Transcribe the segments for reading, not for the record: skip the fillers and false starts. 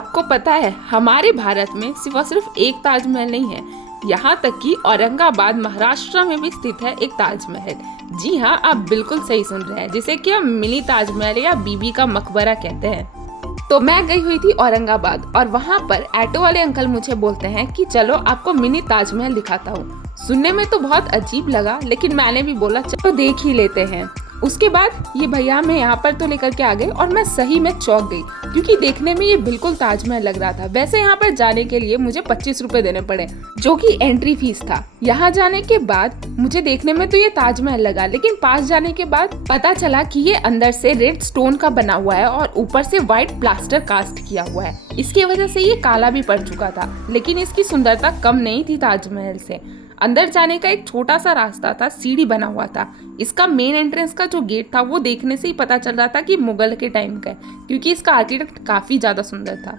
आपको पता है हमारे भारत में सिर्फ और सिर्फ एक ताजमहल नहीं है, यहाँ तक कि औरंगाबाद महाराष्ट्र में भी स्थित है एक ताजमहल। जी हाँ, आप बिल्कुल सही सुन रहे हैं, जिसे कि हम मिनी ताजमहल या बीबी का मकबरा कहते हैं। तो मैं गई हुई थी औरंगाबाद और वहाँ पर ऑटो वाले अंकल मुझे बोलते हैं कि चलो आपको मिनी ताजमहल दिखाता हूँ। सुनने में तो बहुत अजीब लगा, लेकिन मैंने भी बोला चलो देख ही लेते हैं। उसके बाद ये भैया हमें यहाँ पर तो लेकर के आ गए और मैं सही में चौंक गई, क्योंकि देखने में ये बिल्कुल ताजमहल लग रहा था। वैसे यहाँ पर जाने के लिए मुझे 25 रुपए देने पड़े, जो कि एंट्री फीस था। यहाँ जाने के बाद मुझे देखने में तो ये ताजमहल लगा, लेकिन पास जाने के बाद पता चला कि ये अंदर से रेड स्टोन का बना हुआ है और ऊपर से व्हाइट प्लास्टर कास्ट किया हुआ है। इसकी वजह से ये काला भी पड़ चुका था, लेकिन इसकी सुंदरता कम नहीं थी ताजमहल से। अंदर जाने का एक छोटा सा रास्ता था, सीढ़ी बना हुआ था। इसका मेन एंट्रेंस का जो गेट था वो देखने से ही पता चल रहा था कि मुगल के टाइम का है, क्योंकि इसका आर्किटेक्ट काफी ज्यादा सुंदर था।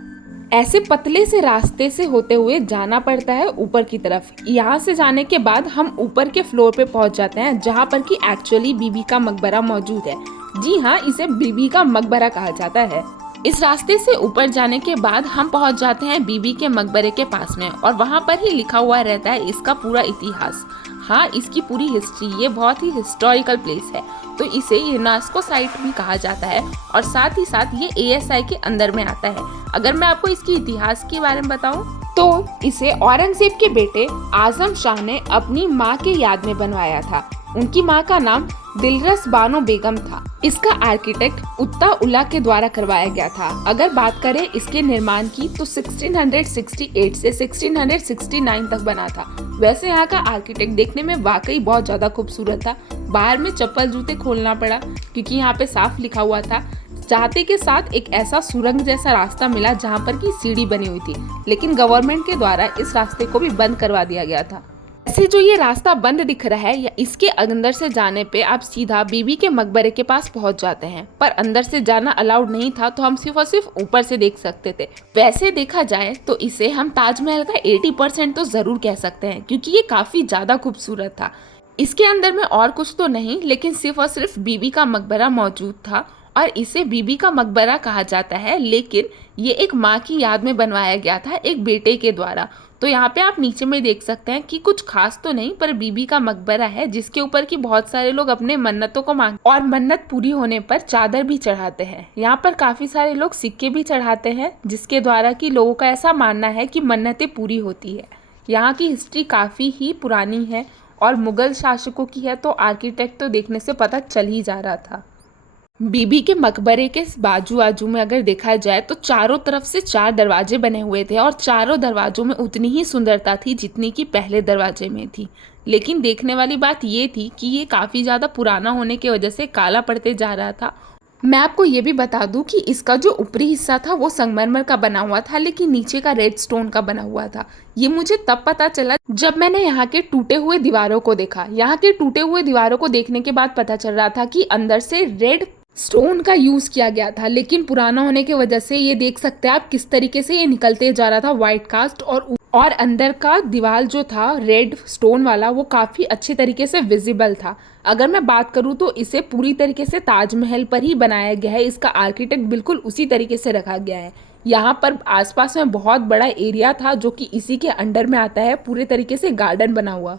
ऐसे पतले से रास्ते से होते हुए जाना पड़ता है ऊपर की तरफ। यहाँ से जाने के बाद हम ऊपर के फ्लोर पे पहुंच जाते हैं, जहाँ पर कि एक्चुअली बीबी का मकबरा मौजूद है। जी हाँ, इसे बीबी का मकबरा कहा जाता है। इस रास्ते से ऊपर जाने के बाद हम पहुंच जाते हैं बीबी के मकबरे के पास में, और वहां पर ही लिखा हुआ रहता है इसका पूरा इतिहास। हाँ, इसकी पूरी हिस्ट्री, ये बहुत ही हिस्टोरिकल प्लेस है, तो इसे यूनेस्को साइट भी कहा जाता है, और साथ ही साथ ये ASI के अंदर में आता है। अगर मैं आपको इसके इतिहास के बारे में बताऊं तो इसे औरंगजेब के बेटे आजम शाह ने अपनी माँ के याद में बनवाया था। उनकी माँ का नाम दिलरस बानो बेगम था। इसका आर्किटेक्ट उत्ता उल्ला के द्वारा करवाया गया था। अगर बात करें इसके निर्माण की तो 1668 से 1669 तक बना था। वैसे यहाँ का आर्किटेक्ट देखने में वाकई बहुत ज्यादा खूबसूरत था। बाहर में चप्पल जूते खोलना पड़ा, क्योंकि यहाँ पे साफ लिखा हुआ था। जाते के साथ एक ऐसा सुरंग जैसा रास्ता मिला जहाँ पर की सीढ़ी बनी हुई थी, लेकिन गवर्नमेंट के द्वारा इस रास्ते को भी बंद करवा दिया गया था। ऐसे जो ये रास्ता बंद दिख रहा है, या इसके अंदर से जाने पे आप सीधा बीबी के मकबरे के पास पहुंच जाते हैं, पर अंदर से जाना अलाउड नहीं था, तो हम सिर्फ और सिर्फ ऊपर से देख सकते थे। वैसे देखा जाए तो इसे हम ताजमहल का 80% तो जरूर कह सकते हैं, क्योंकि ये काफी ज्यादा खूबसूरत था। इसके अंदर में और कुछ तो नहीं, लेकिन सिर्फ और सिर्फ बीबी का मकबरा मौजूद था, और इसे बीबी का मकबरा कहा जाता है। लेकिन ये एक माँ की याद में बनवाया गया था एक बेटे के द्वारा। तो यहाँ पे आप नीचे में देख सकते हैं कि कुछ खास तो नहीं, पर बीबी का मकबरा है, जिसके ऊपर की बहुत सारे लोग अपने मन्नतों को मांग और मन्नत पूरी होने पर चादर भी चढ़ाते हैं। यहाँ पर काफी सारे लोग सिक्के भी चढ़ाते हैं, जिसके द्वारा कि लोगों का ऐसा मानना है कि मन्नतें पूरी होती है। यहाँ की हिस्ट्री काफी ही पुरानी है और मुगल शासकों की है, तो आर्किटेक्ट तो देखने से पता चल ही जा रहा था। बीबी के मकबरे के बाजू आजू में अगर देखा जाए तो चारों तरफ से 4 दरवाजे बने हुए थे, और चारों दरवाजों में उतनी ही सुंदरता थी जितनी कि पहले दरवाजे में थी। लेकिन देखने वाली बात ये थी कि ये काफ़ी ज़्यादा पुराना होने की वजह से काला पड़ते जा रहा था। मैं आपको ये भी बता दूं कि इसका जो ऊपरी हिस्सा था वो संगमरमर का बना हुआ था, लेकिन नीचे का रेड स्टोन का बना हुआ था। ये मुझे तब पता चला जब मैंने यहाँ के टूटे हुए दीवारों को देखा। यहाँ के टूटे हुए दीवारों को देखने के बाद पता चल रहा था कि अंदर से रेड स्टोन का यूज किया गया था, लेकिन पुराना होने की वजह से ये देख सकते हैं आप किस तरीके से ये निकलते जा रहा था व्हाइट कास्ट, और अंदर का दीवार जो था रेड स्टोन वाला वो काफी अच्छे तरीके से विजिबल था। अगर मैं बात करूँ तो इसे पूरी तरीके से ताजमहल पर ही बनाया गया है। इसका आर्किटेक्ट बिल्कुल उसी तरीके से रखा गया है। यहाँ पर आसपास में बहुत बड़ा एरिया था जो कि इसी के अंडर में आता है, पूरे तरीके से गार्डन बना हुआ,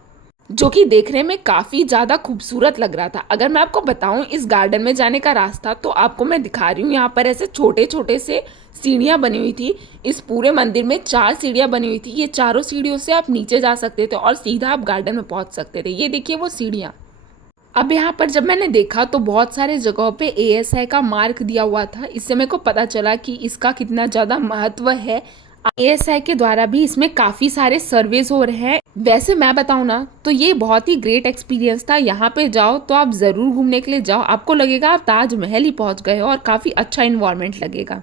जो कि देखने में काफी ज्यादा खूबसूरत लग रहा था। अगर मैं आपको बताऊं इस गार्डन में जाने का रास्ता, तो आपको मैं दिखा रही हूँ। यहाँ पर ऐसे छोटे छोटे से सीढ़ियाँ बनी हुई थी। इस पूरे मंदिर में 4 सीढ़ियाँ बनी हुई थी। ये चारों सीढ़ियों से आप नीचे जा सकते थे और सीधा आप गार्डन में पहुंच सकते थे। ये देखिए वो सीढ़ियाँ। अब यहाँ पर जब मैंने देखा तो बहुत सारे जगहों पे ASI का मार्क दिया हुआ था। इससे मेरे को पता चला कि इसका कितना ज़्यादा महत्व है। ASI के द्वारा भी इसमें काफ़ी सारे सर्वेज हो रहे हैं। वैसे मैं बताऊँ ना तो ये बहुत ही ग्रेट एक्सपीरियंस था। यहाँ पे जाओ तो आप ज़रूर घूमने के लिए जाओ, आपको लगेगा आप ताजमहल ही पहुँच गए हो, और काफ़ी अच्छा इन्वायरमेंट लगेगा।